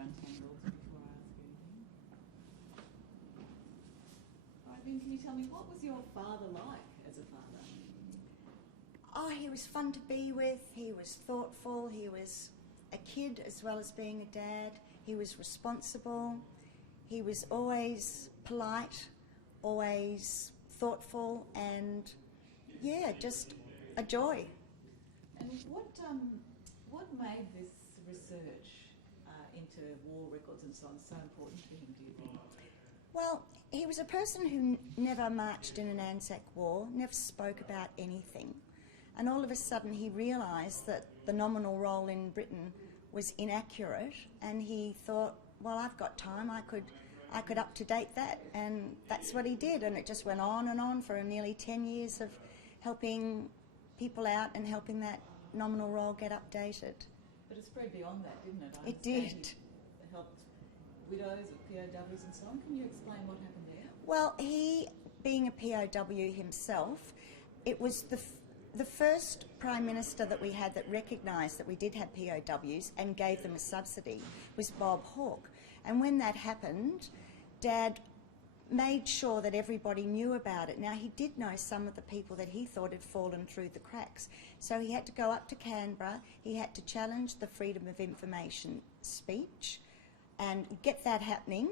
untangled before I ask anything. All right, then, can you tell me, what was your father like as a father? Oh, he was fun to be with. He was thoughtful. He was a kid as well as being a dad. He was responsible. He was always polite, always thoughtful, and yeah, just a joy. And what made this research into war records and so on so important to him, do you think? Well, he was a person who never marched in an Anzac War, never spoke about anything. And all of a sudden he realised that the nominal roll in Britain was inaccurate, and he thought, well, I've got time, I could up to date that, and that's what he did. And it just went on and on for nearly 10 years of helping people out and helping that nominal roll get updated. But it spread beyond that, didn't it? It did. It helped widows of POWs and so on. Can you explain what happened there? Well, he, being a POW himself, it was the first Prime Minister that we had that recognised that we did have POWs and gave them a subsidy was Bob Hawke. And when that happened, Dad made sure that everybody knew about it. Now, he did know some of the people that he thought had fallen through the cracks. So he had to go up to Canberra, he had to challenge the freedom of information speech and get that happening,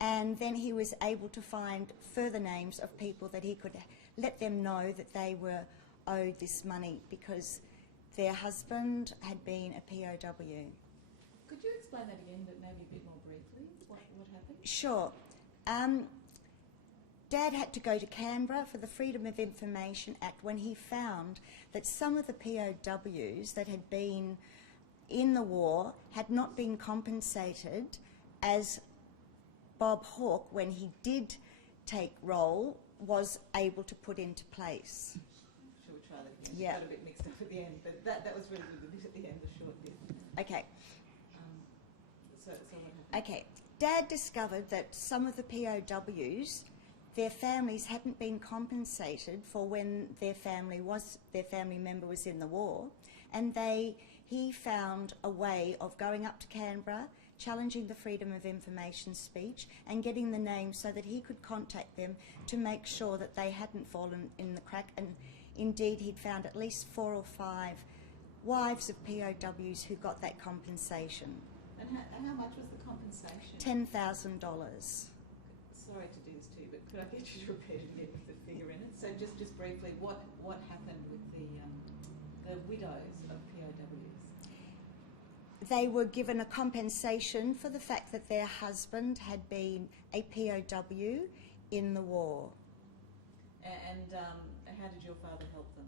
and then he was able to find further names of people that he could let them know that they were owed this money because their husband had been a POW. Could you explain that again, but maybe a bit more briefly? What happened? Sure. Dad had to go to Canberra for the Freedom of Information Act when he found that some of the POWs that had been in the war had not been compensated as Bob Hawke, when he did take roll, was able to put into place. Shall we try that again? Yeah. Got a bit mixed up at the end, but that was really good, the bit at the end, the short bit. Okay. So what happened? Okay. Dad discovered that some of the POWs, their families hadn't been compensated for when their family member was in the war, and he found a way of going up to Canberra, challenging the freedom of information speech and getting the names so that he could contact them to make sure that they hadn't fallen in the crack. And indeed, he'd found at least 4 or 5 wives of POWs who got that compensation. And how much was the compensation? $10,000. Sorry to do this to you, but could I get you to repeat it again with the figure in it? So just briefly, what happened with the widows of POWs? They were given a compensation for the fact that their husband had been a POW in the war. And how did your father help them?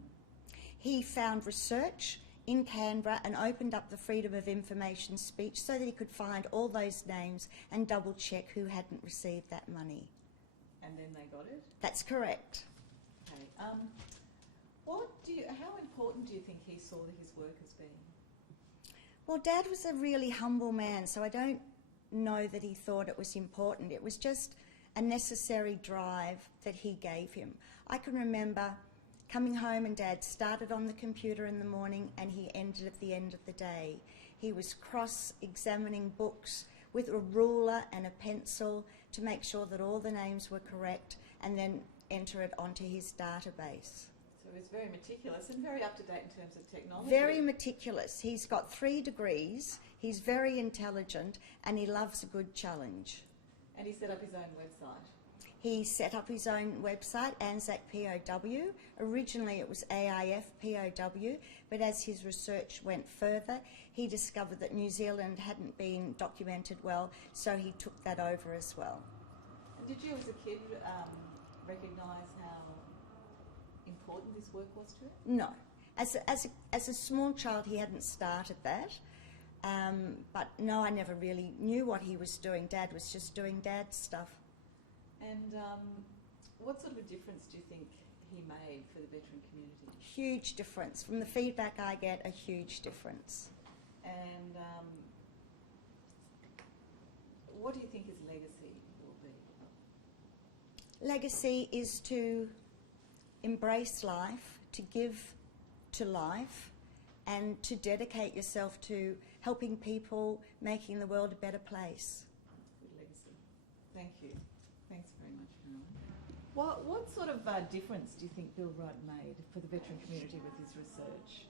He found research in Canberra and opened up the freedom of information speech so that he could find all those names and double check who hadn't received that money. And then they got it? That's correct. Okay. How important do you think he saw that his work has been? Well, Dad was a really humble man, so I don't know that he thought it was important. It was just a necessary drive that he gave him. I can remember coming home and Dad started on the computer in the morning and he ended at the end of the day. He was cross-examining books with a ruler and a pencil to make sure that all the names were correct and then enter it onto his database. So he was very meticulous and very up-to-date in terms of technology. Very meticulous. He's got 3 degrees, he's very intelligent, and he loves a good challenge. And he set up his own website. He set up his own website, Anzac POW. Originally it was AIF POW, but as his research went further, he discovered that New Zealand hadn't been documented well, so he took that over as well. And did you as a kid recognise how important this work was to him? No. As a small child, he hadn't started that. But no, I never really knew what he was doing. Dad was just doing Dad's stuff. And what sort of a difference do you think he made for the veteran community? Huge difference. From the feedback I get, a huge difference. And what do you think his legacy will be? Legacy is to embrace life, to give to life, and to dedicate yourself to helping people, making the world a better place. Good legacy. Thank you. Thanks very much, Caroline. What sort of difference do you think Bill Rudd made for the veteran community with his research?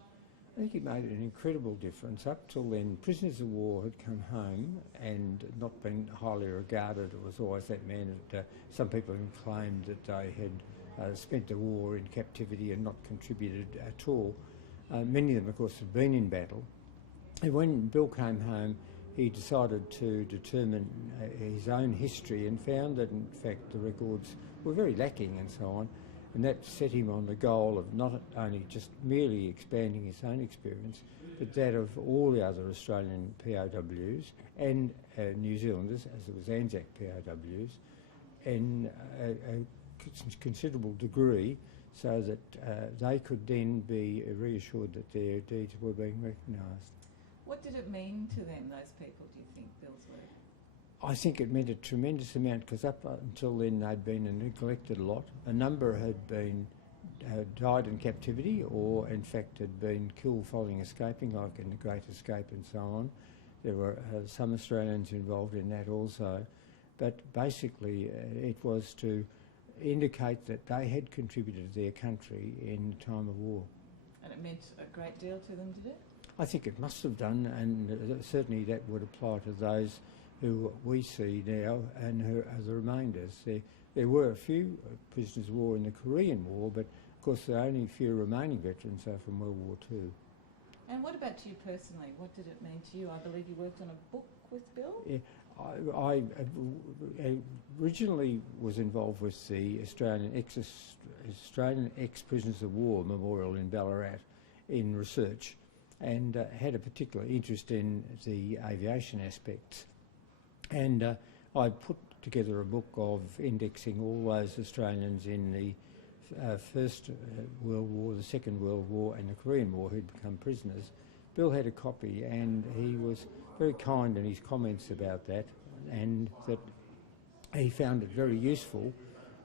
I think he made an incredible difference. Up till then, prisoners of war had come home and not been highly regarded. It was always that man that some people even claimed that they had spent the war in captivity and not contributed at all. Many of them, of course, had been in battle. And when Bill came home, he decided to determine his own history and found that, in fact, the records were very lacking and so on. And that set him on the goal of not only just merely expanding his own experience, but that of all the other Australian POWs and New Zealanders, as it was Anzac POWs, in a considerable degree, so that they could then be reassured that their deeds were being recognised. What did it mean to them, those people, do you think, Bill's work? I think it meant a tremendous amount, because up until then they'd been a neglected lot. A number had died in captivity, or in fact had been killed following escaping, like in the Great Escape and so on. There were some Australians involved in that also. But basically it was to indicate that they had contributed to their country in time of war. And it meant a great deal to them, did it? I think it must have done, and certainly that would apply to those who we see now and who are the remainders. There were a few prisoners of war in the Korean War, but of course the only few remaining veterans are from World War II. And what about you personally? What did it mean to you? I believe you worked on a book with Bill? Yeah, I originally was involved with the Australian ex-prisoners of war memorial in Ballarat in research, and had a particular interest in the aviation aspects. And I put together a book of indexing all those Australians in the First World War, the Second World War and the Korean War who'd become prisoners. Bill had a copy, and he was very kind in his comments about that, and that he found it very useful,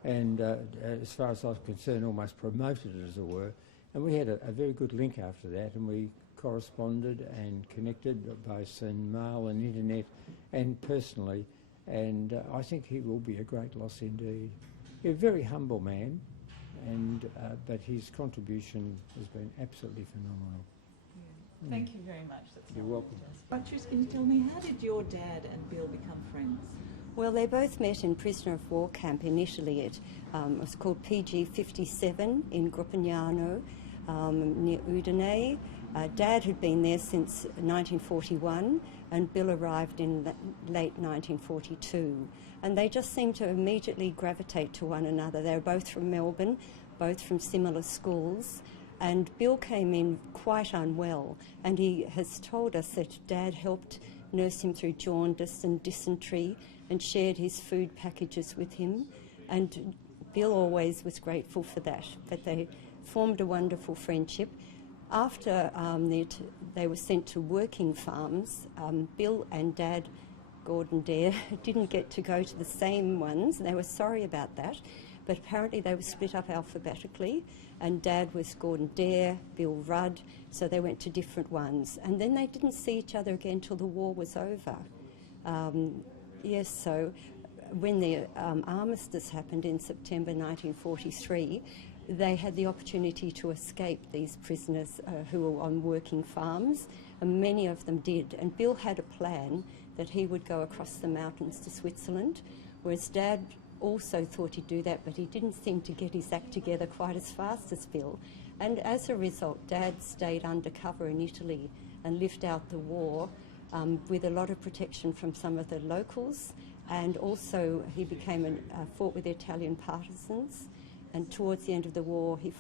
and as far as I was concerned, almost promoted it, as it were. And we had a very good link after that, and we corresponded and connected both in mail and internet and personally, and I think he will be a great loss indeed. He's a very humble man, and but his contribution has been absolutely phenomenal. Yeah. Thank you very much. That's You're welcome. Patrice, can you tell me, how did your dad and Bill become friends? Well, they both met in prisoner of war camp initially at, it was called PG 57 in Grupignano, near Udine. Dad had been there since 1941, and Bill arrived in late 1942. And they just seemed to immediately gravitate to one another. They were both from Melbourne, both from similar schools. And Bill came in quite unwell, and he has told us that Dad helped nurse him through jaundice and dysentery and shared his food packages with him. And Bill always was grateful for that, but they formed a wonderful friendship. After they were sent to working farms, Bill and Dad, Gordon Dare, didn't get to go to the same ones. They were sorry about that, but apparently they were split up alphabetically, and Dad was Gordon Dare, Bill Rudd, so they went to different ones. And then they didn't see each other again till the war was over. Yes, so when the armistice happened in September 1943, they had the opportunity to escape, these prisoners who were on working farms, and many of them did. And Bill had a plan that he would go across the mountains to Switzerland, whereas Dad also thought he'd do that, but he didn't seem to get his act together quite as fast as Bill. And as a result, Dad stayed undercover in Italy and lived out the war with a lot of protection from some of the locals, and also he became fought with the Italian partisans. And towards the end of the war, he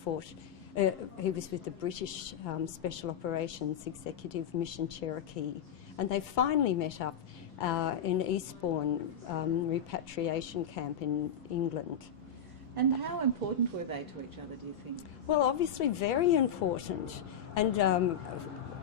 was with the British Special Operations Executive Mission Cherokee. And they finally met up in Eastbourne repatriation camp in England. And how important were they to each other, do you think? Well, obviously very important. And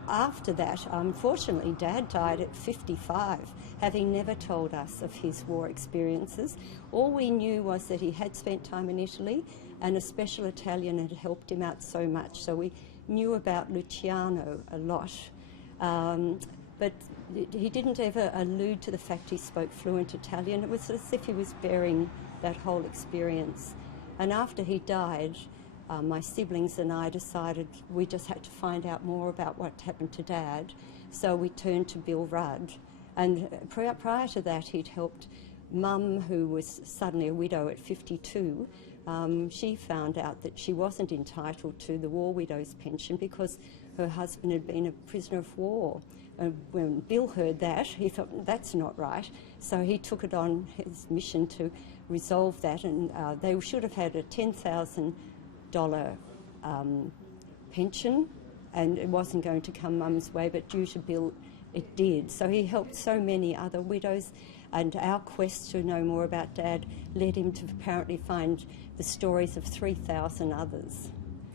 after that, unfortunately, Dad died at 55, having never told us of his war experiences. All we knew was that he had spent time in Italy, and a special Italian had helped him out so much. So we knew about Luciano a lot, but he didn't ever allude to the fact he spoke fluent Italian. It was as if he was bearing that whole experience. And after he died, my siblings and I decided we just had to find out more about what happened to Dad. So we turned to Bill Rudd. And prior to that, he'd helped Mum, who was suddenly a widow at 52. She found out that she wasn't entitled to the War Widow's pension because her husband had been a prisoner of war. And when Bill heard that, he thought, that's not right. So he took it on his mission to resolve that, and they should have had a $10,000 pension, and it wasn't going to come Mum's way, but due to Bill, it did. So he helped so many other widows, and our quest to know more about Dad led him to apparently find the stories of 3,000 others.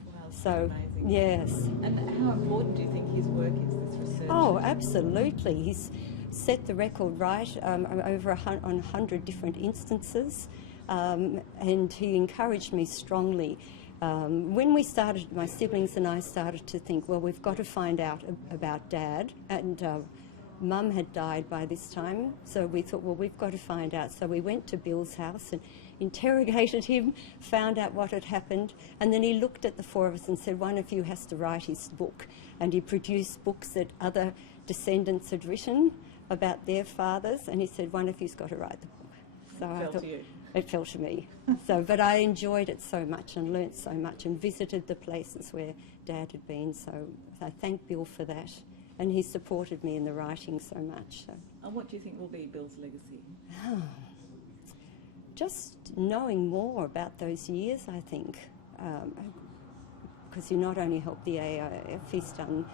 Wow, So, amazing. yes. And how important do you think his work is, this research? Oh, absolutely. He's set the record right over on 100 different instances, and he encouraged me strongly. When we started, my siblings and I started to think, well, we've got to find out about Dad, and Mum had died by this time, so we thought, well, we've got to find out. So we went to Bill's house and interrogated him, found out what had happened, and then he looked at the four of us and said, one of you has to write his book. And he produced books that other descendants had written about their fathers, and he said, one of you's got to write the book. So I Fell thought, to you. it fell to me. But I enjoyed it so much and learnt so much and visited the places where Dad had been. So I thank Bill for that. And he supported me in the writing so much. So. And what do you think will be Bill's legacy? Just knowing more about those years, I think. Because he not only helped the AIF, he's done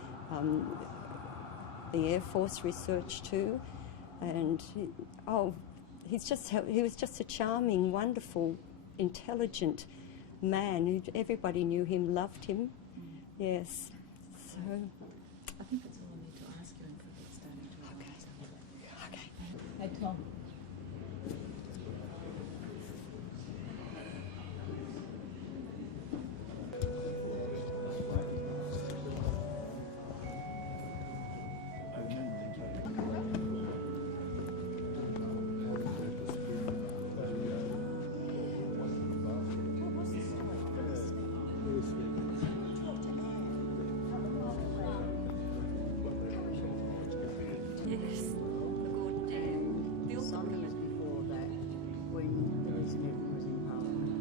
the Air Force research too. And, he was just a charming, wonderful, intelligent man. Everybody knew him, loved him. Yes. So. I think that's all I need to ask you until it's starting to Okay. Hey, Tom. Yes. Gordon Dam. Bill Some years before that, when Elizabeth was in Parliament,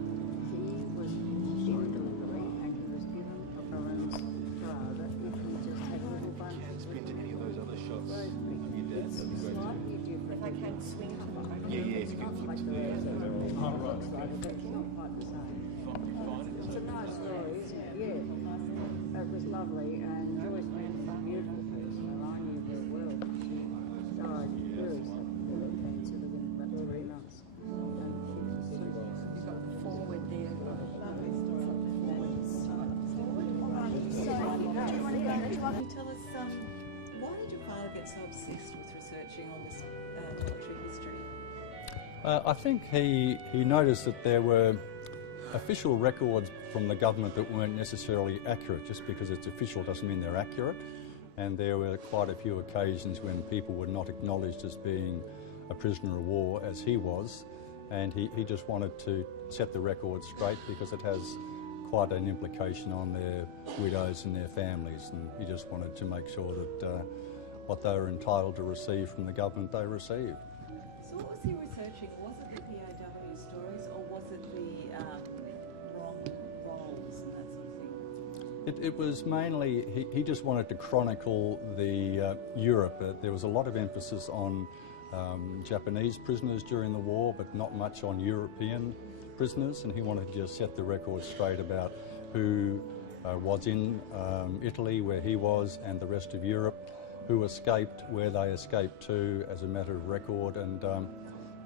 he was in delivery and he was given a baron's father if he just had a little bunch of Any of those other shots rosemary. of your dad? It's That'd be great. slightly different. If I can swing to the Yeah, if you can Not flip like to the there. rest of them. Oh, right. Looks like it, but it's not quite the same. It's a nice story, isn't it? Yeah. It was lovely, and Joyce Mann was a beautiful person, and I knew her well. She died very suddenly, cancer within about 3 months. And she was a super. You've got the forward there. Can you tell us, why did your father get so obsessed with researching all this military history? I think he noticed that there were official records from the government that weren't necessarily accurate. Just because it's official doesn't mean they're accurate. And there were quite a few occasions when people were not acknowledged as being a prisoner of war as he was. And he just wanted to set the record straight because it has quite an implication on their widows and their families. And he just wanted to make sure that what they were entitled to receive from the government they received. So what was he researching? Was it the POW stories or was it the wrong roles and that sort of thing? It was mainly, he just wanted to chronicle the Europe. There was a lot of emphasis on Japanese prisoners during the war, but not much on European prisoners, and he wanted to just set the record straight about who was in Italy, where he was, and the rest of Europe, who escaped, where they escaped to as a matter of record, and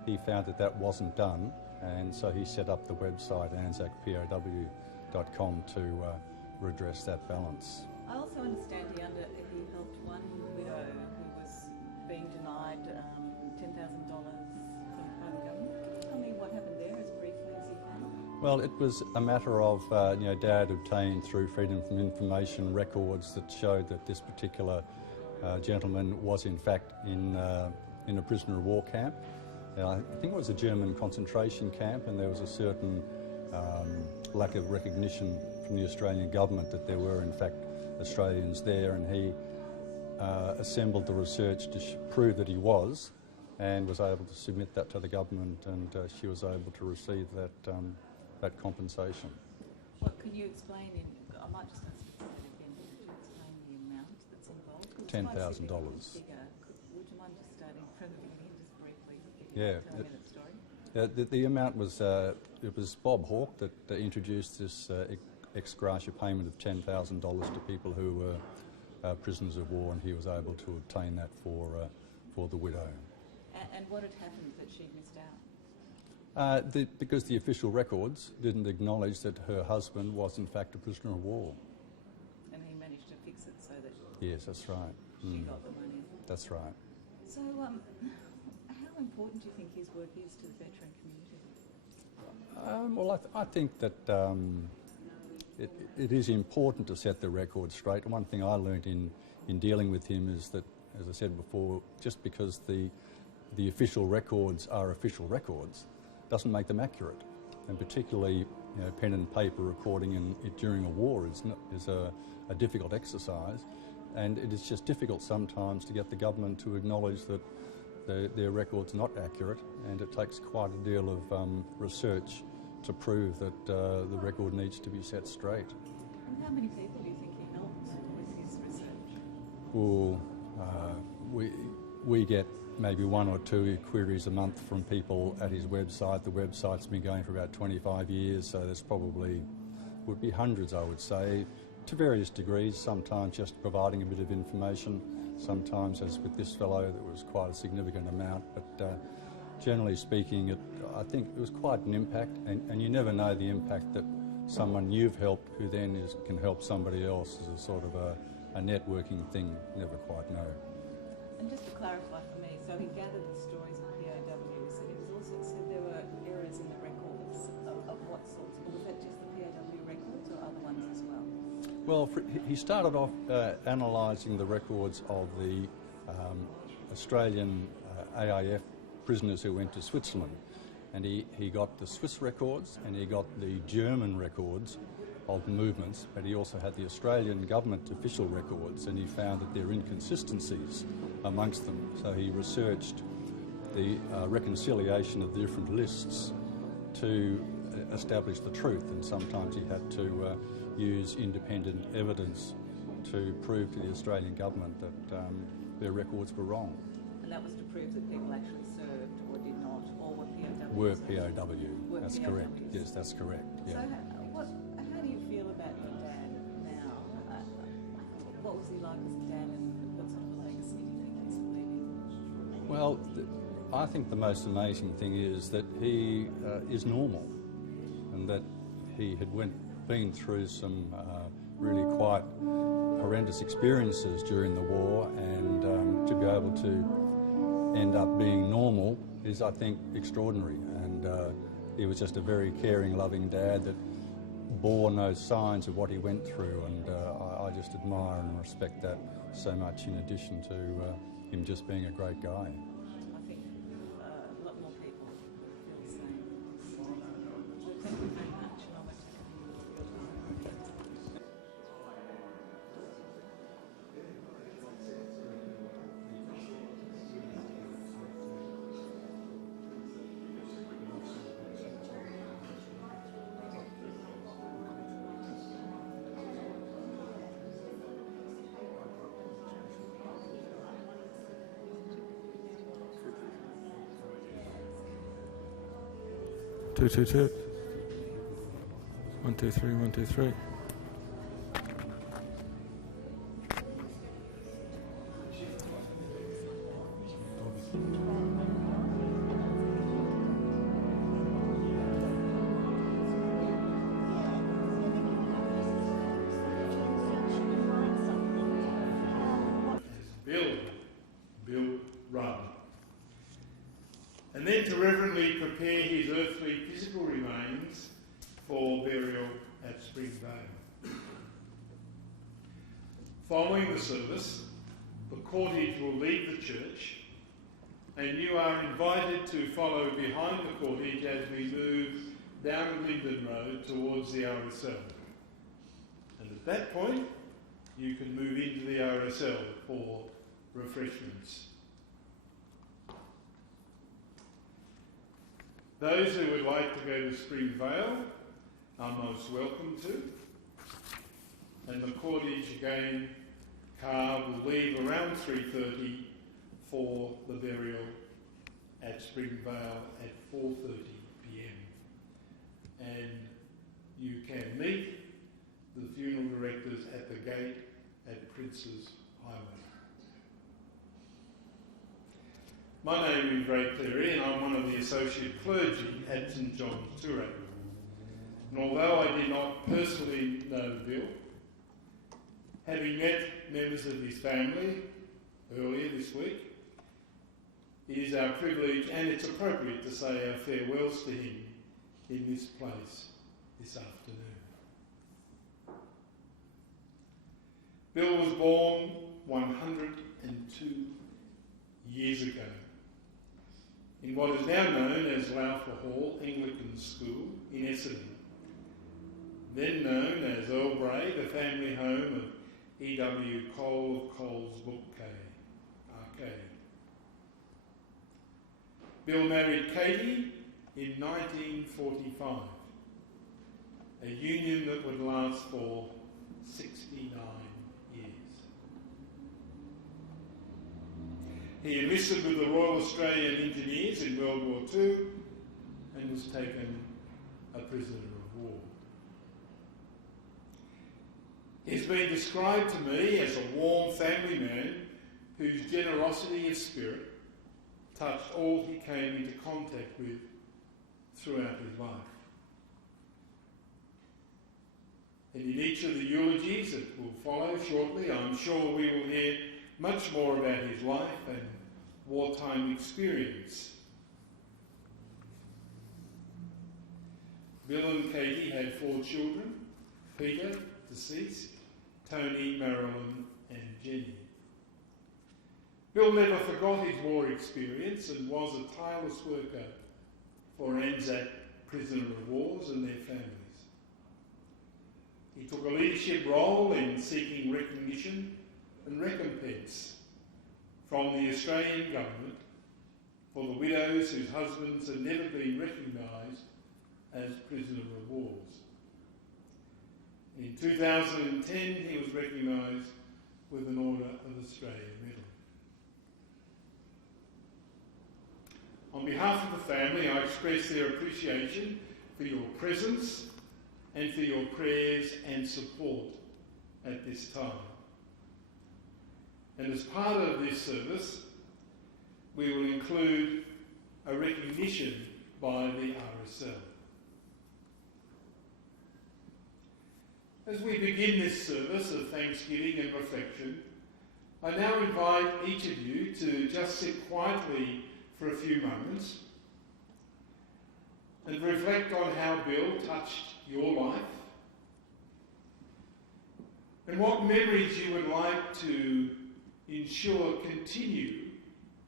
he found that that wasn't done, and so he set up the website anzacpow.com to redress that balance. I also understand he helped one widow who was being denied $10,000 from the government. Can you tell me what happened there as briefly as you can? Well, it was a matter of, Dad obtained through Freedom from Information records that showed that this particular gentleman was in fact in a prisoner of war camp. I think it was a German concentration camp, and there was a certain lack of recognition from the Australian government that there were in fact Australians there, and he assembled the research to prove that he was, and was able to submit that to the government, and she was able to receive that compensation. Well, can you explain, I might just ask you that again, could you explain the amount that's involved? It's quite a significant $10,000. figure. Would you mind just starting from the beginning, just briefly, Yeah, telling me that story? The amount was, it was Bob Hawke that introduced this ex gratia payment of $10,000 to people who were prisoners of war, and he was able to obtain that for the widow. And what had happened that she'd missed out? Because the official records didn't acknowledge that her husband was in fact a prisoner of war. And he managed to fix it so that Yes, that's right. she got the money. That's right. So, how important do you think his work is to the veteran community? Well, I think that it is important to set the record straight. One thing I learnt in dealing with him is that, as I said before, just because the official records are official records doesn't make them accurate. And particularly, pen and paper recording during a war is a difficult exercise, and it is just difficult sometimes to get the government to acknowledge that their records are not accurate, and it takes quite a deal of research to prove that the record needs to be set straight. And how many people do you think he helped with his research? Well, we get maybe 1 or 2 queries a month from people at his website. The website's been going for about 25 years, so there's would be hundreds, I would say, to various degrees, sometimes just providing a bit of information, sometimes, as with this fellow, there was quite a significant amount, but generally speaking, I think it was quite an impact, and you never know the impact that someone you've helped who then can help somebody else as a sort of a networking thing, never quite know. And just to clarify for me, so he gathered the stories of POWs, and it was also said there were errors in the records of what sorts? Was that just the POW records or other ones as well? Well, he started off analysing the records of the Australian AIF prisoners who went to Switzerland, and he got the Swiss records and he got the German records of movements, but he also had the Australian government official records, and he found that there are inconsistencies amongst them. So he researched the reconciliation of the different lists to establish the truth, and sometimes he had to use independent evidence to prove to the Australian government that their records were wrong. And that was to prove that people actually served or did not, or were POWs? Were POW. Were That's POWs. correct. Yes, that's correct. Yeah. So how do you feel about your dad now? What was he like as a dad, and what sort of a legacy do you think he's leaving? Well, I think the most amazing thing is that he is normal, and that he had been through some really quite horrendous experiences during the war, and to be able to end up being normal is, I think, extraordinary. And he was just a very caring, loving dad that bore no signs of what he went through, and I just admire and respect that so much, in addition to him just being a great guy. I think a lot more people feel the same. So thank you very much, and I'll wait to your time. Two, two, two. 1, 2, 3, 1, 2, 3. Bill, run. And then to reverently prepare his earthly physical remains for burial at Springvale. Following the service, the cortege will leave the church, and you are invited to follow behind the cortege as we move down Linden Road towards the RSL. And at that point, you can move into the RSL for refreshments. Those who would like to go to Springvale are most welcome to. And the cortege again car will leave around 3:30 for the burial at Springvale at 4:30 p.m. And you can meet the funeral directors at the gate at Princes Highway. My name is Ray Cleary and I'm one of the associate clergy at St John's Touré. And although I did not personally know Bill, having met members of his family earlier this week, it is our privilege and it's appropriate to say our farewells to him in this place this afternoon. Bill was born 102 years ago in what is now known as Lowther Hall Anglican School in Essendon, then known as Earl Bray, the family home of E.W. Cole of Cole's Arcade. Bill married Katie in 1945, a union that would last for 69 years. He enlisted with the Royal Australian Engineers in World War II and was taken a prisoner of war. He's been described to me as a warm family man whose generosity of spirit touched all he came into contact with throughout his life. And in each of the eulogies that will follow shortly, I'm sure we will hear much more about his life and wartime experience. Bill and Katie had 4 children: Peter, deceased, Tony, Marilyn and Jenny. Bill never forgot his war experience and was a tireless worker for Anzac prisoner of wars and their families. He took a leadership role in seeking recognition and recompense from the Australian government for the widows whose husbands had never been recognised as prisoner of wars. In 2010, he was recognised with an Order of Australia Medal. On behalf of the family, I express their appreciation for your presence and for your prayers and support at this time. And as part of this service, we will include a recognition by the RSL. As we begin this service of thanksgiving and reflection, I now invite each of you to just sit quietly for a few moments and reflect on how Bill touched your life and what memories you would like to ensure continue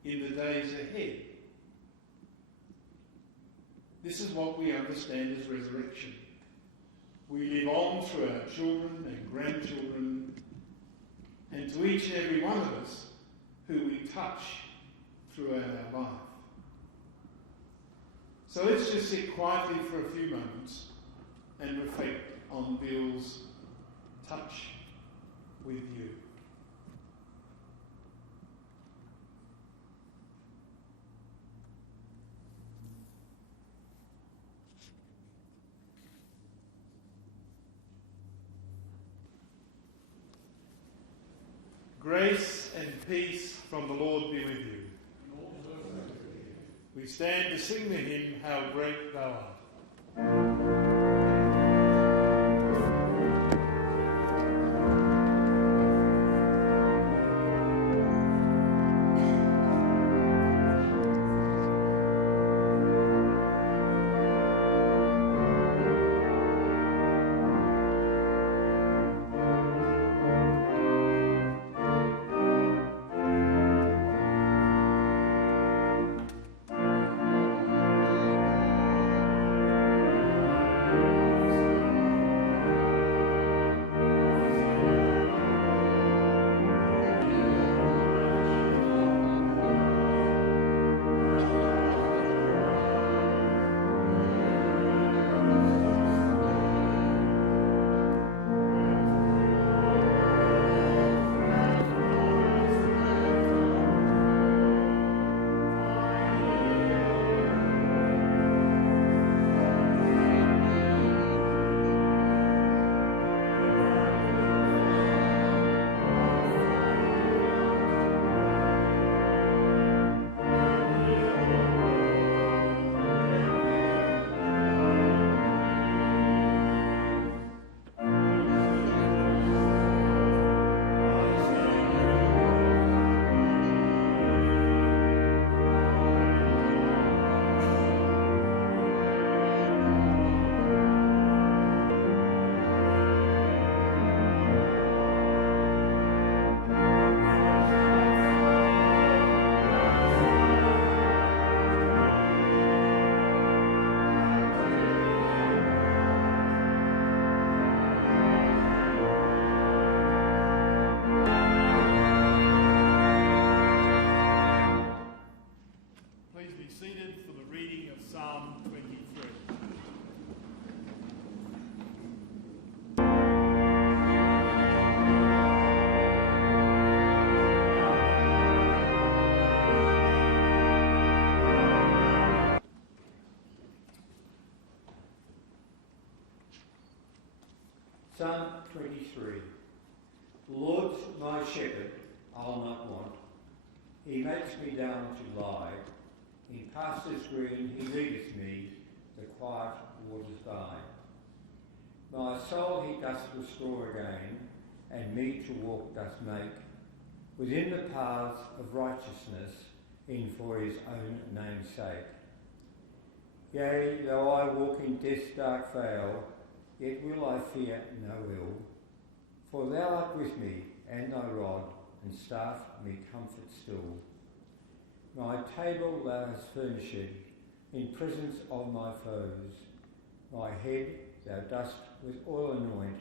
in the days ahead. This is what we understand as resurrection. We live on through our children and grandchildren and to each and every one of us who we touch throughout our life. So let's just sit quietly for a few moments and reflect on Bill's touch with you. Grace and peace from the Lord be with you. We stand to sing the hymn, How Great Thou Art. Psalm 23. The Lord's my shepherd, I'll not want. He makes me down to lie. In pastures green he leadeth me, the quiet waters by. My soul he doth restore again, and me to walk doth make, within the paths of righteousness, in for his own name's sake. Yea, though I walk in death's dark vale, yet will I fear no ill, for thou art with me, and thy rod and staff me comfort still. My table thou hast furnished, in presence of my foes. My head thou dost with oil anoint,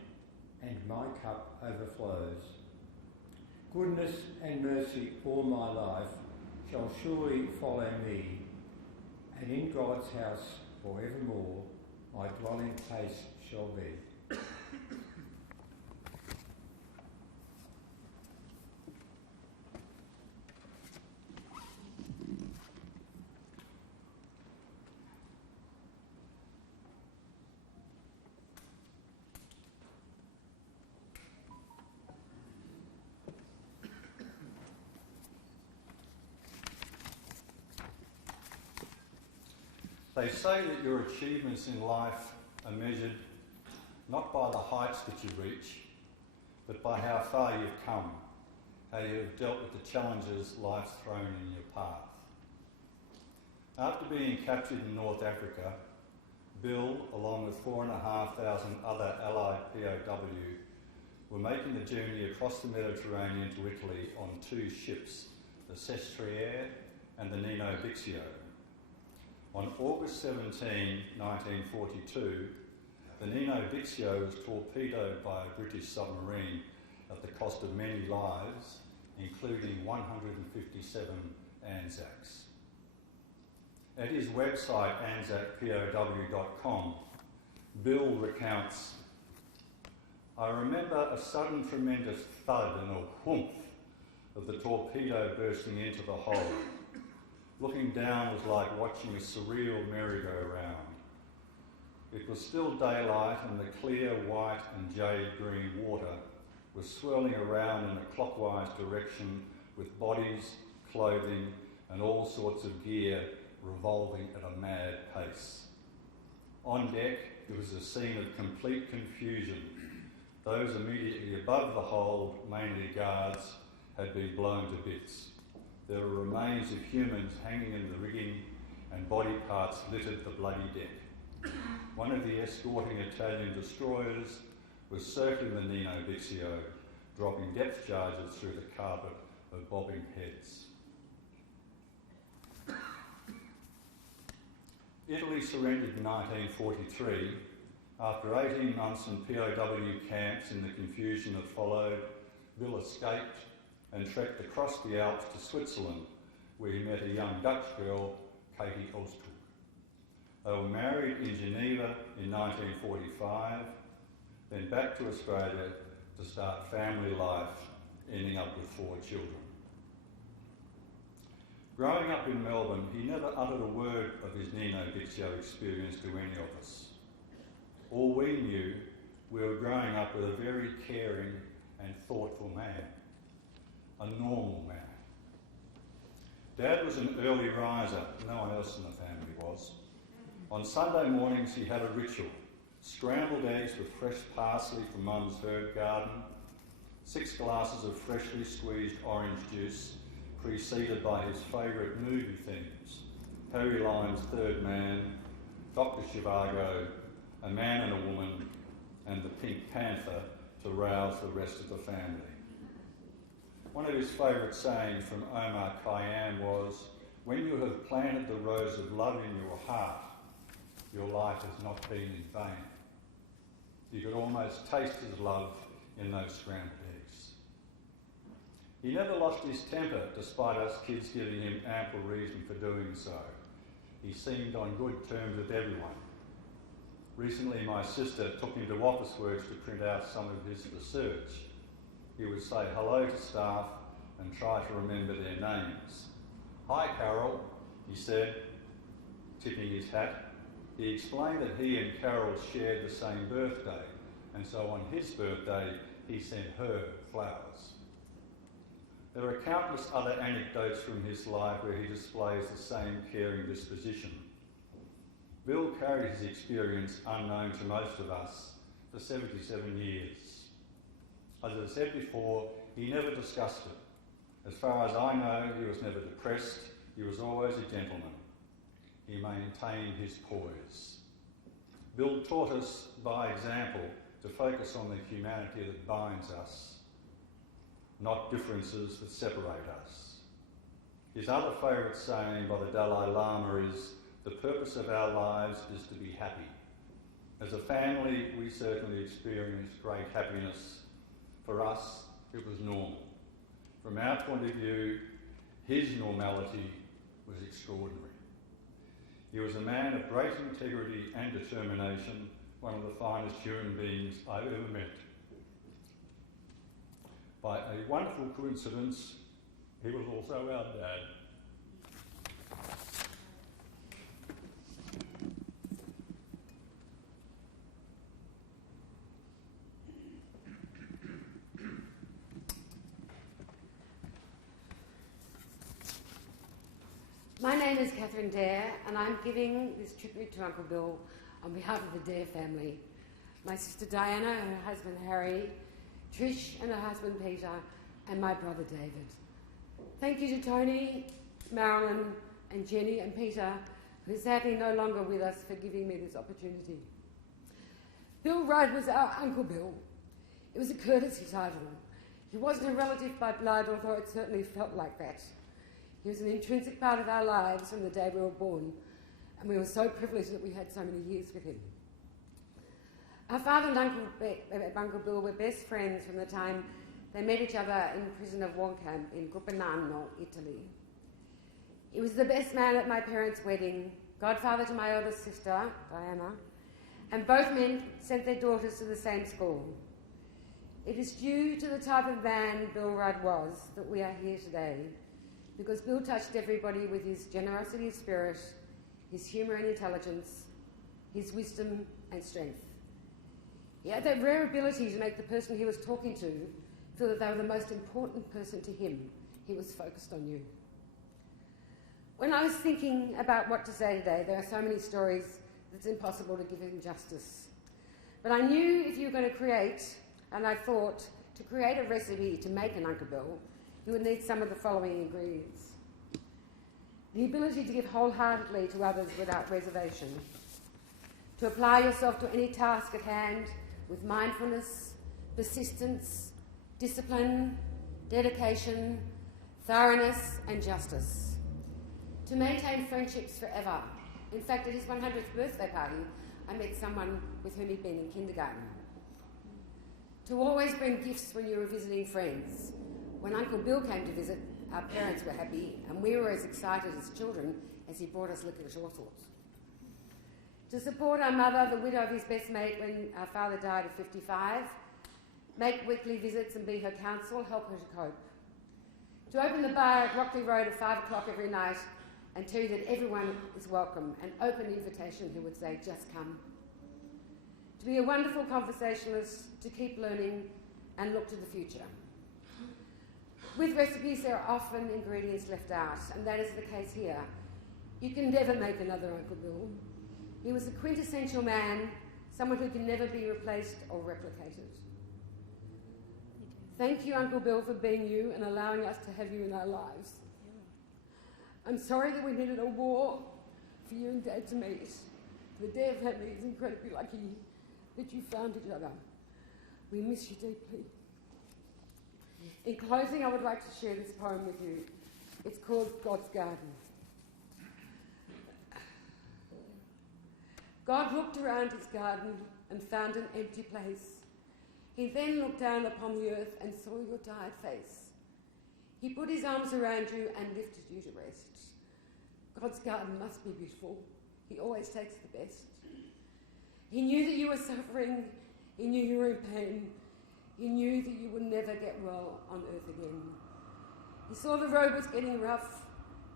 and my cup overflows. Goodness and mercy all my life shall surely follow me, and in God's house forevermore my dwelling place shall be. They say that your achievements in life are measured not by the heights that you reach, but by how far you've come, how you have dealt with the challenges life's thrown in your path. After being captured in North Africa, Bill, along with 4,500 other Allied POW, were making the journey across the Mediterranean to Italy on 2 ships, the Sestriere and the Nino Bixio. On August 17, 1942, the Nino Bixio was torpedoed by a British submarine at the cost of many lives, including 157 Anzacs. At his website, anzacpow.com, Bill recounts, "I remember a sudden tremendous thud and a whoomph of the torpedo bursting into the hull. Looking down was like watching a surreal merry-go-round. It was still daylight and the clear white and jade green water was swirling around in a clockwise direction with bodies, clothing and all sorts of gear revolving at a mad pace. On deck, it was a scene of complete confusion. Those immediately above the hold, mainly guards, had been blown to bits. There were remains of humans hanging in the rigging and body parts littered the bloody deck. One of the escorting Italian destroyers was circling the Nino Bixio, dropping depth charges through the carpet of bobbing heads." Italy surrendered in 1943. After 18 months in POW camps in the confusion that followed, Bill escaped and trekked across the Alps to Switzerland, where he met a young Dutch girl, Katie Oosthoek. They were married in Geneva in 1945, then back to Australia to start family life, ending up with 4 children. Growing up in Melbourne, he never uttered a word of his Nino Bixio experience to any of us. All we knew, we were growing up with a very caring and thoughtful man. A normal man. Dad was an early riser, no one else in the family was. On Sunday mornings he had a ritual: scrambled eggs with fresh parsley from Mum's herb garden, 6 glasses of freshly squeezed orange juice, preceded by his favourite movie themes: Harry Lime's Third Man, Dr. Zhivago, A Man and a Woman, and The Pink Panther to rouse the rest of the family. One of his favourite sayings from Omar Khayyam was, "When you have planted the rose of love in your heart, your life has not been in vain." You could almost taste his love in those scrambled eggs. He never lost his temper, despite us kids giving him ample reason for doing so. He seemed on good terms with everyone. Recently, my sister took him to Officeworks to print out some of his research. He would say hello to staff and try to remember their names. "Hi, Carol," he said, tipping his hat. He explained that he and Carol shared the same birthday, and so on his birthday he sent her flowers. There are countless other anecdotes from his life where he displays the same caring disposition. Bill carried his experience unknown to most of us for 77 years. As I said before, he never discussed it. As far as I know, he was never depressed. He was always a gentleman. He maintained his poise. Bill taught us by example to focus on the humanity that binds us, not differences that separate us. His other favourite saying by the Dalai Lama is, "The purpose of our lives is to be happy." As a family, we certainly experienced great happiness. For us, it was normal. From our point of view, his normality was extraordinary. He was a man of great integrity and determination, one of the finest human beings I've ever met. By a wonderful coincidence, he was also our dad. My name is Catherine Dare, and I'm giving this tribute to Uncle Bill on behalf of the Dare family. My sister Diana, her husband Harry, Trish and her husband Peter, and my brother David. Thank you to Tony, Marilyn and Jenny and Peter, who is sadly no longer with us, for giving me this opportunity. Bill Rudd was our Uncle Bill. It was a courtesy title. He wasn't a relative by blood, although it certainly felt like that. He was an intrinsic part of our lives from the day we were born, and we were so privileged that we had so many years with him. Our father and Uncle Bill were best friends from the time they met each other in the prison of Woncamp in Gruppignano, Italy. He was the best man at my parents' wedding, godfather to my eldest sister, Diana, and both men sent their daughters to the same school. It is due to the type of man Bill Rudd was that we are here today, because Bill touched everybody with his generosity of spirit, his humour and intelligence, his wisdom and strength. He had that rare ability to make the person he was talking to feel that they were the most important person to him. He was focused on you. When I was thinking about what to say today, there are so many stories that it's impossible to give him justice. But I knew if you were going to create, and I thought, to create a recipe to make an Uncle Bill, you would need some of the following ingredients. The ability to give wholeheartedly to others without reservation. To apply yourself to any task at hand with mindfulness, persistence, discipline, dedication, thoroughness and justice. To maintain friendships forever. In fact, at his 100th birthday party, I met someone with whom he'd been in kindergarten. To always bring gifts when you were visiting friends. When Uncle Bill came to visit, our parents were happy, and we were as excited as children as he brought us licorice all sorts. To support our mother, the widow of his best mate when our father died at 55, make weekly visits and be her counsel, help her to cope. To open the bar at Rockley Road at 5 o'clock every night and tell you that everyone is welcome, an open invitation who would say, just come. To be a wonderful conversationalist, to keep learning and look to the future. With recipes, there are often ingredients left out, and that is the case here. You can never make another Uncle Bill. He was a quintessential man, someone who can never be replaced or replicated. Thank you, Uncle Bill, for being you and allowing us to have you in our lives. I'm sorry that we needed a war for you and Dad to meet. The Dare family is incredibly lucky that you found each other. We miss you deeply. In closing, I would like to share this poem with you. It's called God's Garden. God looked around his garden and found an empty place. He then looked down upon the earth and saw your tired face. He put his arms around you and lifted you to rest. God's garden must be beautiful. He always takes the best. He knew that you were suffering. He knew you were in pain. He knew that you would never get well on earth again. He saw the road was getting rough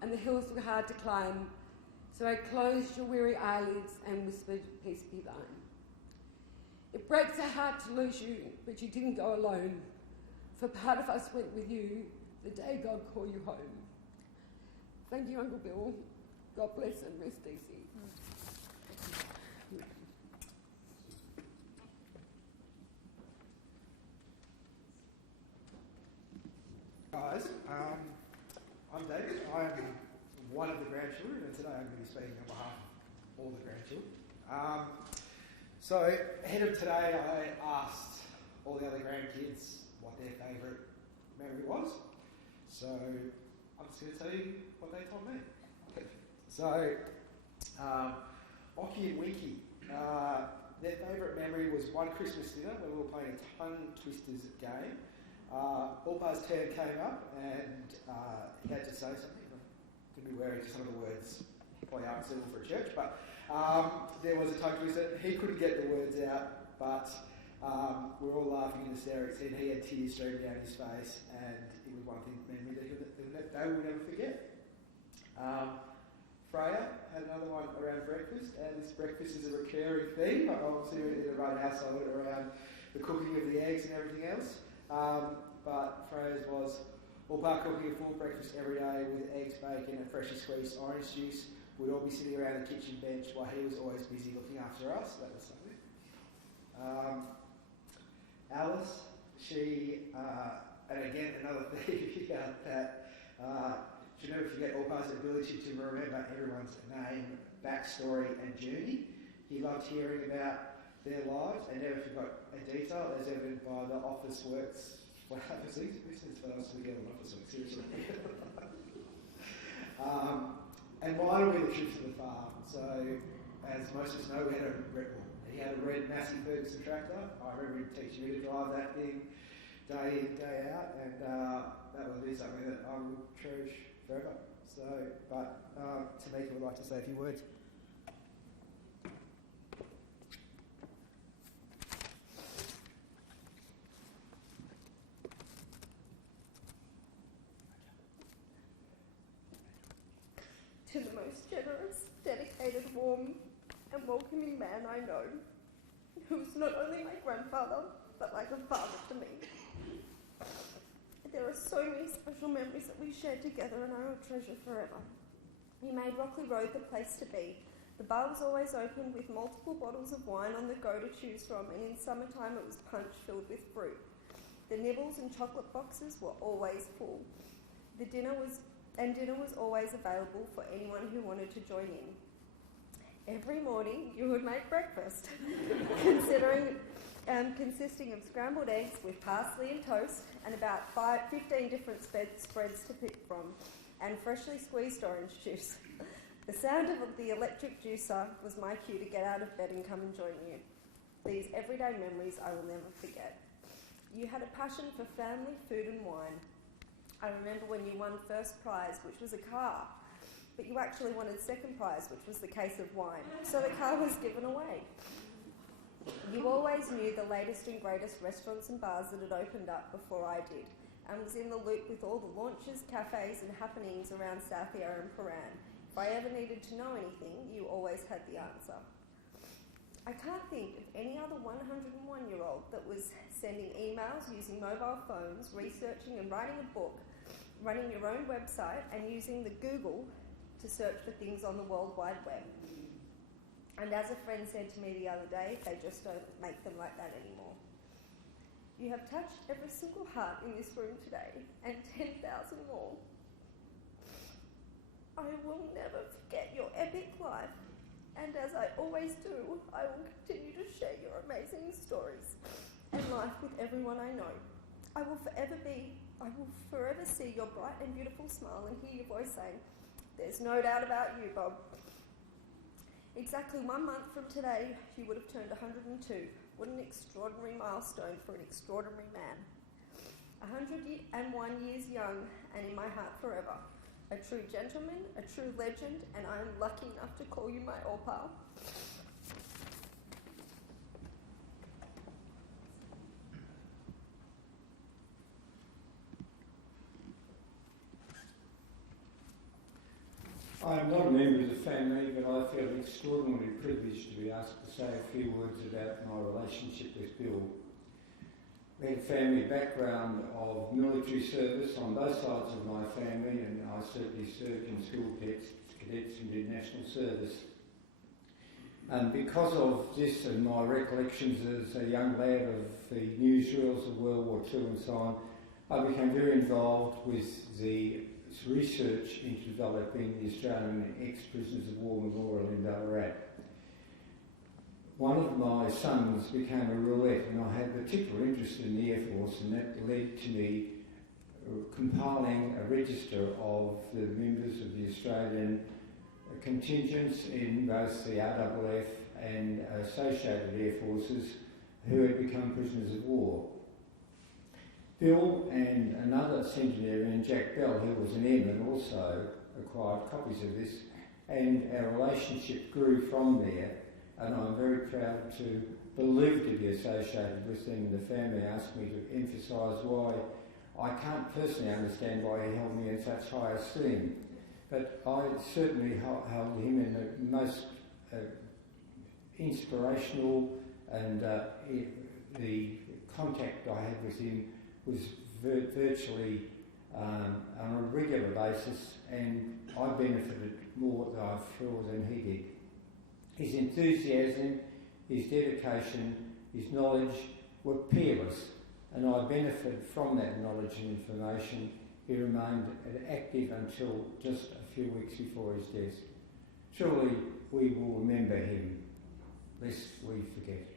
and the hills were hard to climb, so I closed your weary eyelids and whispered, peace be thine. It breaks our heart to lose you, but you didn't go alone. For part of us went with you the day God called you home. Thank you, Uncle Bill. God bless and rest easy. Guys, I'm David. I'm one of the grandchildren, and today I'm going to be speaking on behalf of all the grandchildren. So, ahead of today, I asked all the other grandkids what their favourite memory was. So, I'm just going to tell you what they told me. So, Ocky and Winky, their favourite memory was one Christmas dinner where we were playing a tongue twisters game. Allpa's turn came up and he had to say something. I could be wearing some of the words probably aren't suitable for a church, but there was a tongue twister. He couldn't get the words out, but we were all laughing in hysterics. And he had tears streaming down his face, and it was one thing memory that they will never forget. Freya had another one around breakfast, and this breakfast is a recurring theme. Obviously, in a run household around the cooking of the eggs and everything else. But Freya's was Allpa cooking a full breakfast every day with eggs, bacon and freshly squeezed orange juice. We'd all be sitting around the kitchen bench while he was always busy looking after us. That was something. Alice, she, and again another thing that she'll never forget Allpa's ability to remember everyone's name, backstory and journey. He loved hearing about their lives and never forgot a detail, as evident by the Officeworks. What happens since when I was together on Officeworks, seriously. And mine will be the trip to the farm. So, as most of us know, he had a red Massey Ferguson tractor. I remember him teaching me to drive that thing day in, day out, and that will be something that I will cherish forever. So, but Tamika would like to say a few words. To the most generous, dedicated, warm and welcoming man I know, who was not only my grandfather, but like a father to me. There are so many special memories that we shared together and I will treasure forever. You made Rockley Road the place to be. The bar was always open with multiple bottles of wine on the go to choose from, and in summertime it was punch filled with fruit. The nibbles and chocolate boxes were always full. Dinner was always available for anyone who wanted to join in. Every morning you would make breakfast, consisting of scrambled eggs with parsley and toast and about 15 different spreads to pick from, and freshly squeezed orange juice. The sound of the electric juicer was my cue to get out of bed and come and join you. These everyday memories I will never forget. You had a passion for family, food and wine. I remember when you won first prize, which was a car, but you actually wanted second prize, which was the case of wine, so the car was given away. You always knew the latest and greatest restaurants and bars that had opened up before I did, and was in the loop with all the launches, cafes and happenings around South Yarra and Paran. If I ever needed to know anything, you always had the answer. I can't think of any other 101-year-old that was sending emails, using mobile phones, researching and writing a book, running your own website and using the Google to search for things on the World Wide Web. And as a friend said to me the other day, they just don't make them like that anymore. You have touched every single heart in this room today, and 10,000 more. I will never forget your epic life, and as I always do, I will continue to share your amazing stories and life with everyone I know. I will forever see your bright and beautiful smile and hear your voice saying, "There's no doubt about you, Bob." Exactly 1 month from today, you would have turned 102. What an extraordinary milestone for an extraordinary man. 101 years young and in my heart forever. A true gentleman, a true legend, and I am lucky enough to call you my Allpa. I'm not a member of the family, but I feel extraordinarily privileged to be asked to say a few words about my relationship with Bill. We had a family background of military service on both sides of my family, and I certainly served in school cadets and did national service. And because of this and my recollections as a young lad of the newsreels of World War II and so on, I became very involved with the research into developing the Australian ex-prisoners of war memorial in Ballarat. One of my sons became a roulette, and I had particular interest in the Air Force, and that led to me compiling a register of the members of the Australian contingents in both the RAAF and associated air forces who had become prisoners of war. Bill and another centenarian, Jack Bell, who was an airman, also acquired copies of this, and our relationship grew from there, and I'm very proud to believe to be associated with them. And the family asked me to emphasise why I can't personally understand why he held me in such high esteem, but I certainly held him in the most inspirational, and the contact I had with him was virtually on a regular basis, and I benefited more, I feel, than he did. His enthusiasm, his dedication, his knowledge were peerless, and I benefited from that knowledge and information. He remained active until just a few weeks before his death. Truly, we will remember him, lest we forget.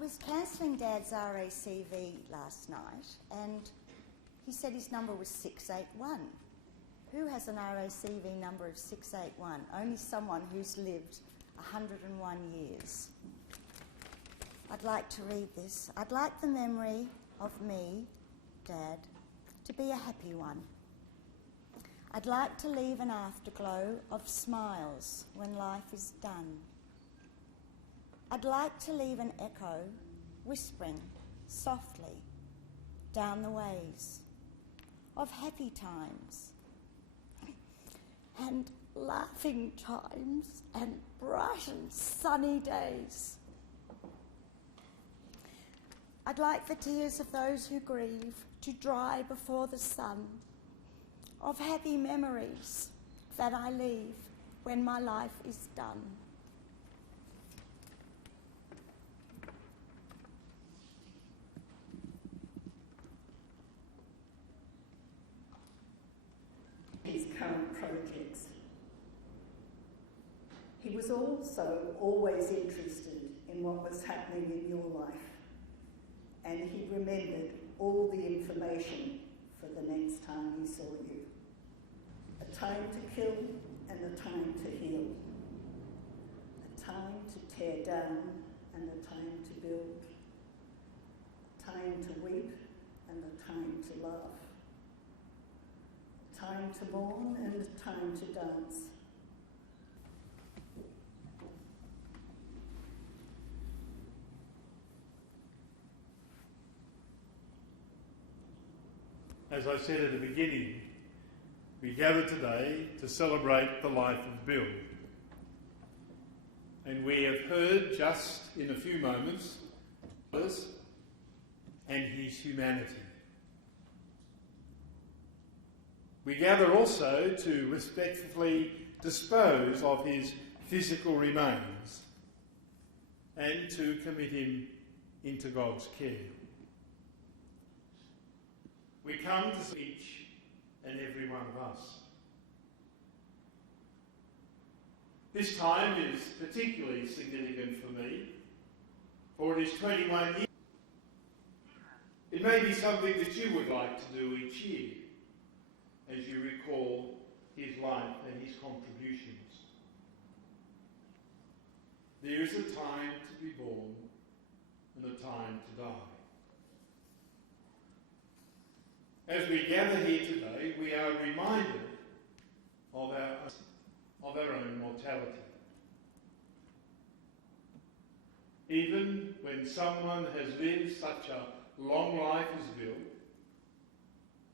was cancelling Dad's RACV last night and he said his number was 681. Who has an RACV number of 681? Only someone who's lived 101 years. I'd like to read this. I'd like the memory of me, Dad, to be a happy one. I'd like to leave an afterglow of smiles when life is done. I'd like to leave an echo whispering softly down the ways of happy times and laughing times and bright and sunny days. I'd like the tears of those who grieve to dry before the sun, of happy memories that I leave when my life is done. His current projects. He was also always interested in what was happening in your life, and he remembered all the information for the next time he saw you. A time to kill and a time to heal. A time to tear down and a time to build. A time to weep and a time to laugh. A time to mourn and a time to dance. As I said at the beginning, we gather today to celebrate the life of Bill. And we have heard just in a few moments and his humanity. We gather also to respectfully dispose of his physical remains and to commit him into God's care. We come to each and every one of us. This time is particularly significant for me, for it is 21 years. It may be something that you would like to do each year as you recall his life and his contributions. There is a time to be born and a time to die. As we gather here today, we are reminded of our own mortality. Even when someone has lived such a long life as Bill,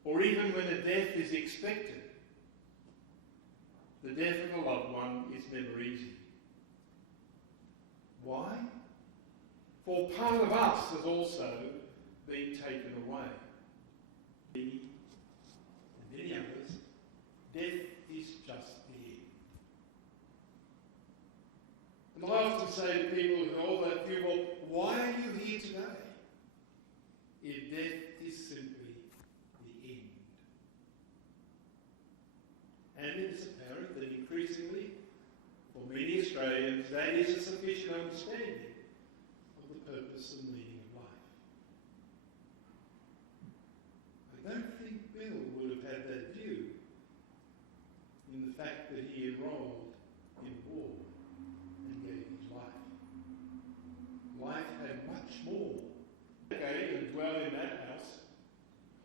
or even when a death is expected, the death of a loved one is never easy. Why? For part of us has also been taken away. And many others, death is just the end. And I often say to people who hold that view, well, why are you here today if death is simply the end? And it is apparent that increasingly, for many Australians, that is a sufficient understanding of the purpose and meaning of life. I don't think Bill would have had that view in the fact that he enrolled in war and gave his life. Life had much more. Okay, and dwell in that house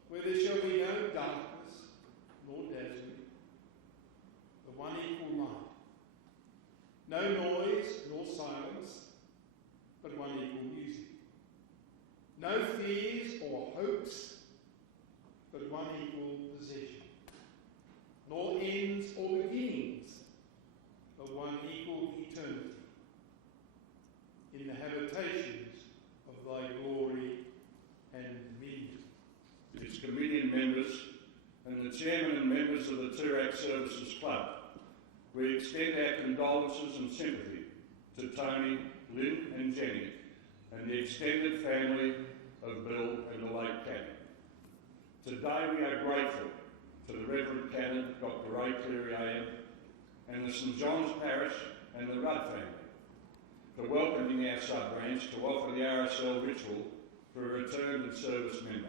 where there shall be no darkness nor dazzling, but one equal light. No noise nor silence, but one equal music. No fears or hopes, but one equal possession. Nor ends or beginnings, but one equal eternity. In the habitations of thy glory and dominion. Its communion members and the chairman and members of the Toorak Services Club, we extend our condolences and sympathy to Tony, Lynn and Jenny and the extended family of Bill and the late Canon. Today we are grateful to the Reverend Canon, Dr. Ray Cleary AM, and the St John's Parish and the Rudd family for welcoming our sub-branch to offer the RSL ritual for a returned and service member.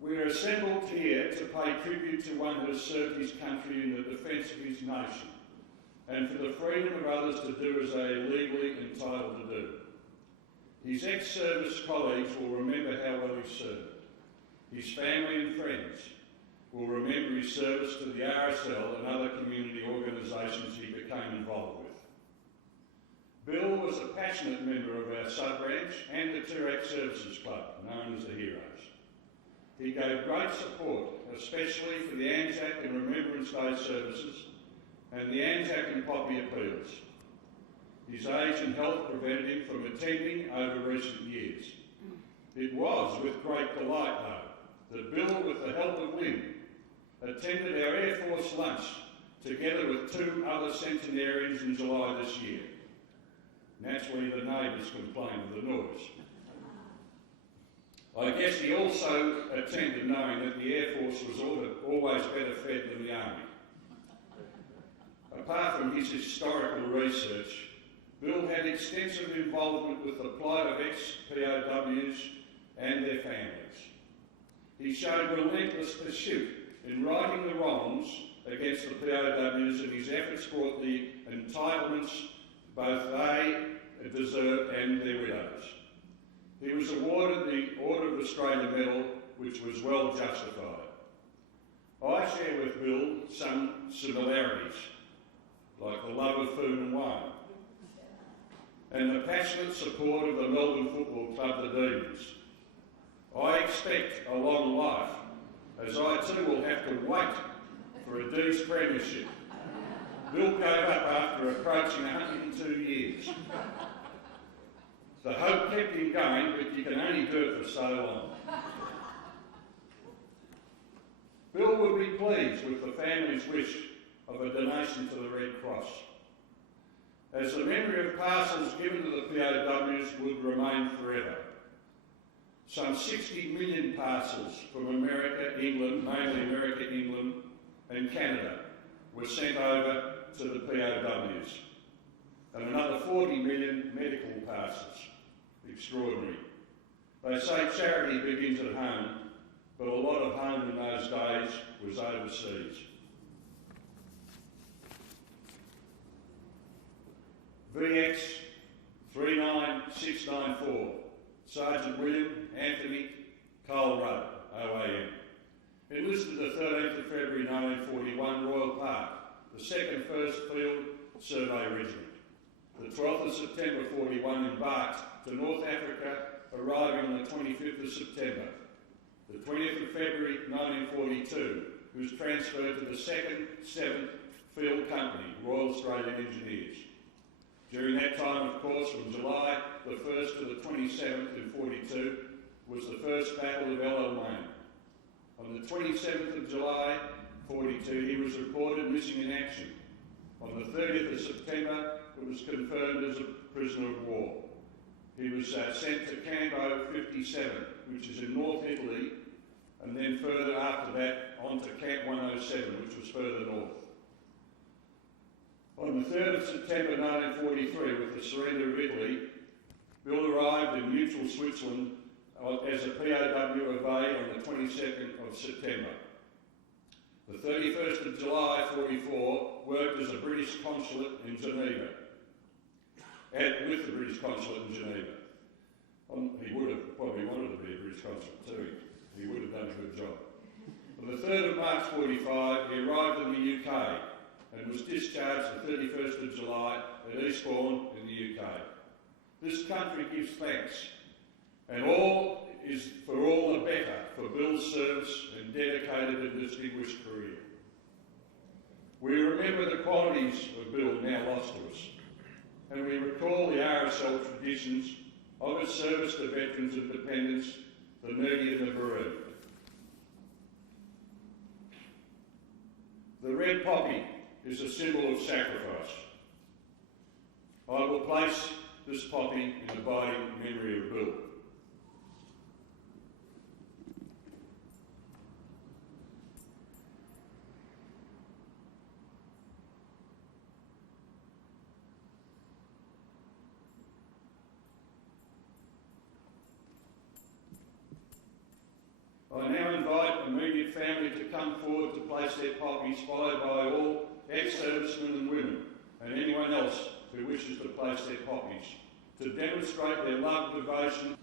We are assembled here to pay tribute to one who has served his country in the defence of his nation, and for the freedom of others to do as they are legally entitled to do. His ex-service colleagues will remember how well he served. His family and friends will remember his service to the RSL and other community organisations he became involved with. Bill was a passionate member of our sub-branch and the Toorak Services Club, known as the Heroes. He gave great support, especially for the Anzac and Remembrance Day services and the Anzac and Poppy appeals. His age and health prevented him from attending over recent years. It was with great delight, though, that Bill, with the help of Lynn, attended our Air Force lunch together with 2 other centenarians in July this year. Naturally, the neighbours complained of the noise. I guess he also attended knowing that the Air Force was always better fed than the Army. Apart from his historical research, Bill had extensive involvement with the plight of ex-POWs and their families. He showed relentless pursuit in righting the wrongs against the POWs, and his efforts brought the entitlements both they deserved and their widows. He was awarded the Order of Australia Medal, which was well justified. I share with Bill some similarities, like the love of food and wine, and the passionate support of the Melbourne Football Club, the Demons. I expect a long life, as I too will have to wait for a D's premiership. Bill gave up after approaching 102 years. The hope kept him going, but you can only do it for so long. Bill would be pleased with the family's wish of a donation to the Red Cross, as the memory of parcels given to the POWs would remain forever. Some 60 million parcels from America, England, mainly America, England and Canada, were sent over to the POWs, and another 40 million medical parcels. Extraordinary. They say charity begins at home, but a lot of home in those days was overseas. VX 39694, Sergeant William Anthony Cole Rudd, OAM. Enlisted the 13th of February 1941, Royal Park, the 2nd 1st Field Survey Regiment. The 12th of September 41 embarked to North Africa, arriving on the 25th of September. The 20th of February 1942, he was transferred to the 2nd 7th Field Company, Royal Australian Engineers. During that time, of course, from July the 1st to the 27th in 42, was the first Battle of El Alamein. On the 27th of July 42, he was reported missing in action. On the 30th of September, it was confirmed as a prisoner of war. He was sent to Campo 57, which is in North Italy, and then further after that on to Camp 107, which was further north. On the 3rd of September 1943, with the surrender of Italy, Bill arrived in neutral Switzerland as a POW of A on the 22nd of September. The 31st of July 44, worked as a British consulate in Geneva, with the British consulate in Geneva. He would have probably wanted to be a British consulate too. He would have done a good job. On the 3rd of March 45, he arrived in the UK and was discharged the 31st of July at Eastbourne in the UK. This country gives thanks, and all is for all the better for Bill's service and dedicated and distinguished career. We remember the qualities of Bill now lost to us, and we recall the RSL traditions of its service to veterans and dependents, the needy and the bereaved. The red poppy is a symbol of sacrifice. I will place this poppy in abiding memory of Bill. invite immediate family to come forward to place their poppies, followed by all ex-servicemen and women, and anyone else who wishes to place their poppies, to demonstrate their love, devotion.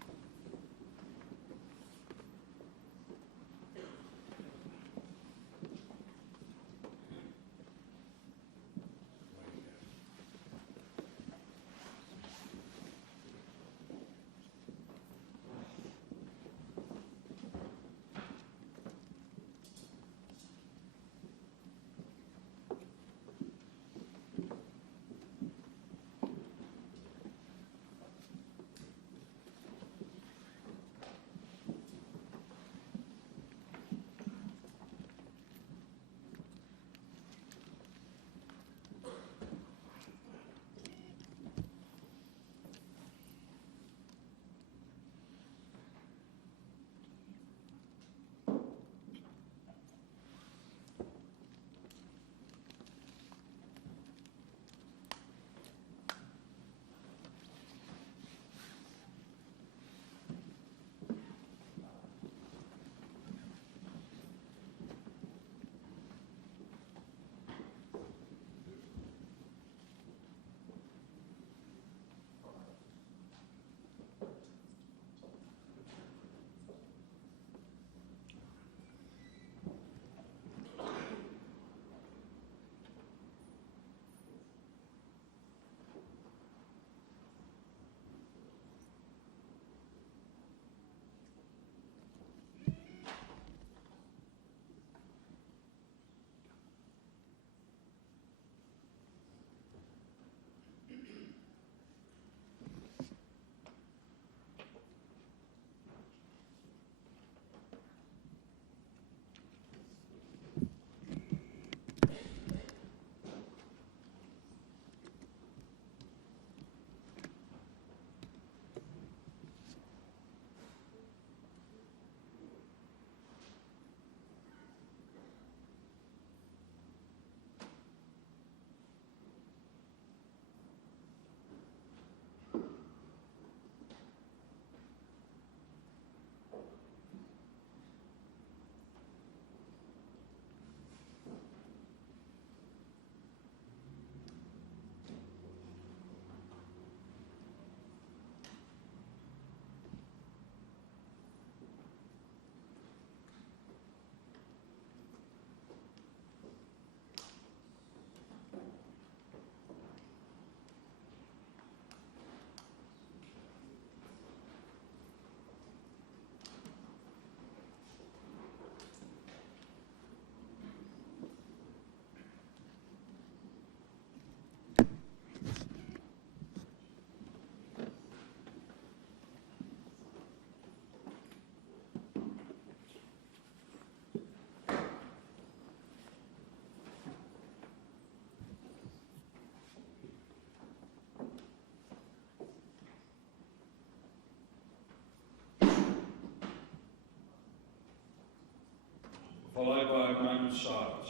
Followed by a moment of silence.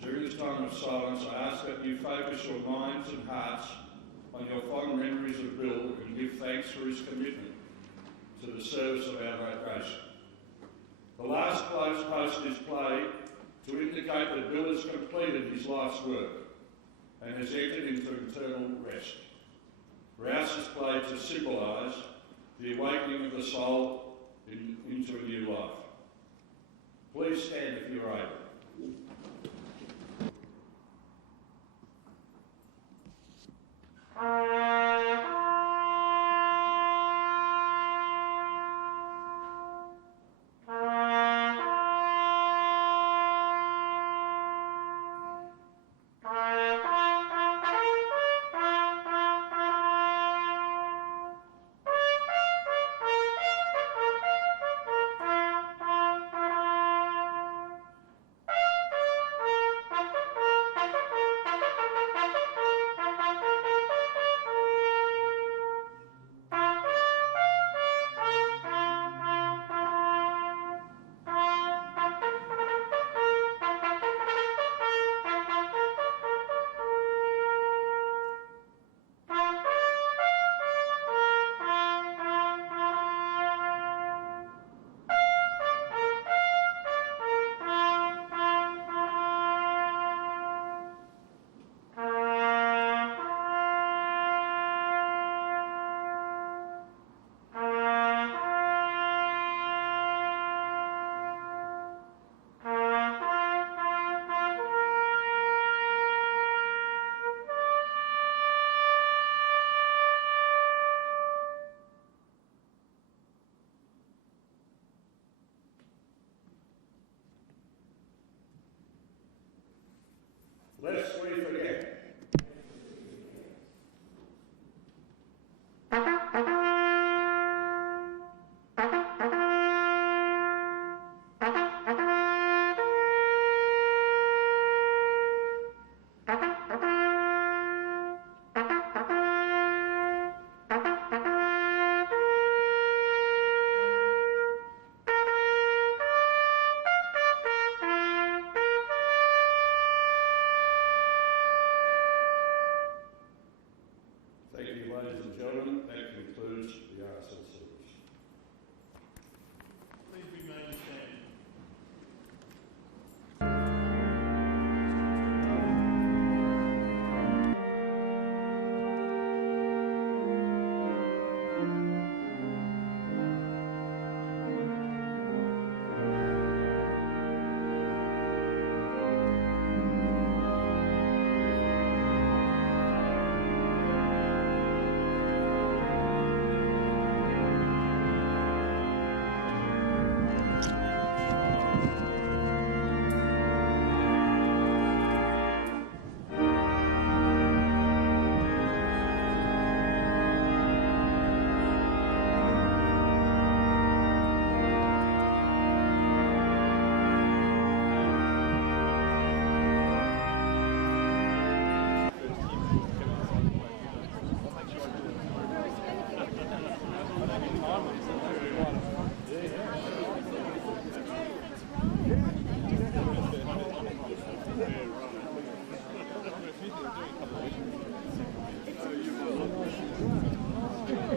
During this time of silence, I ask that you focus your minds and hearts on your fond memories of Bill and give thanks for his commitment to the service of our great nation. The last close post is played to indicate that Bill has completed his life's work and has entered into eternal rest. Rouse is played to symbolise the awakening of the soul into a new life. Please stand if you are able.